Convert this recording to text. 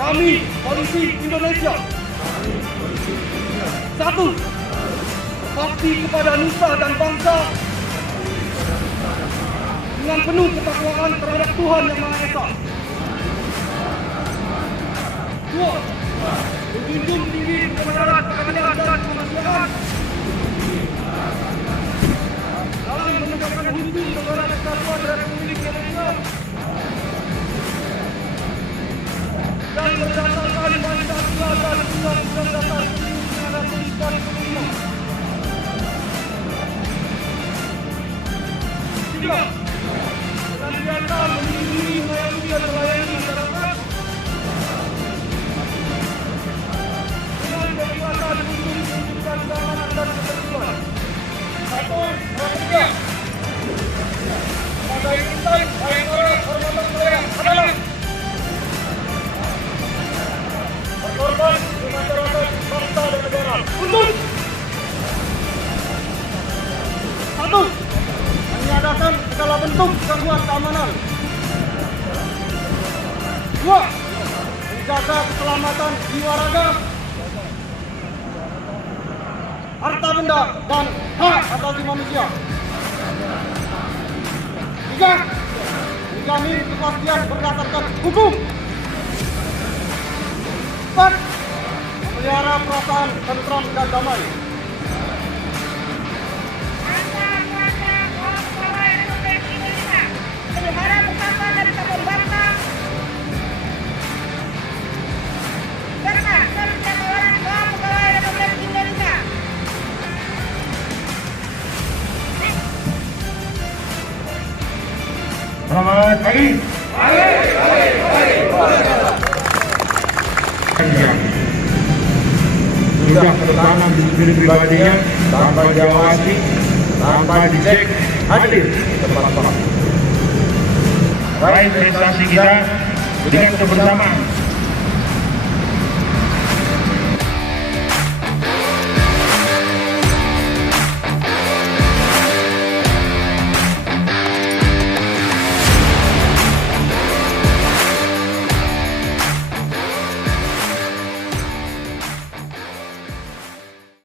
Kami, Polisi Indonesia. 1. Bakti kepada nusa dan bangsa dengan penuh ketakwaan terhadap Tuhan Yang Maha Esa. 2. Menjunjung tinggi kebenaran, keadilan dan kemanusiaan dalam menegakkan hukum negara kesatuan Republik Indonesia dan berdasarkan Pancasila dan Undang-Undang Dasar 1945. 3. Senantiasa melindungi, mengayomi dan melayani masyarakat dengan keikhlasan untuk mewujudkan keamanan dan ketertiban. 1. Pada insan Bayangkara Kehormatan saya adalah berkorban di masyarakat, bangsa dan negara. Untuk 1. Meniadakan segala bentuk gangguan keamanan. 2. Menjaga keselamatan jiwa raga, harta benda dan hak asasi manusia. 3. Menjamin kepastian berdasarkan hukum. 4. Memelihara perasaan tentram dan damai. Pelihara bersama dari Kampung Bangsa serta kerusakan kaum pegawai Republik Indonesia. Selamat pagi. Sudah tertanam di diri pribadinya tanpa diawasi, tanpa dicek, hadir tepat-tepat. Raih prestasi kita dengan kebersamaan.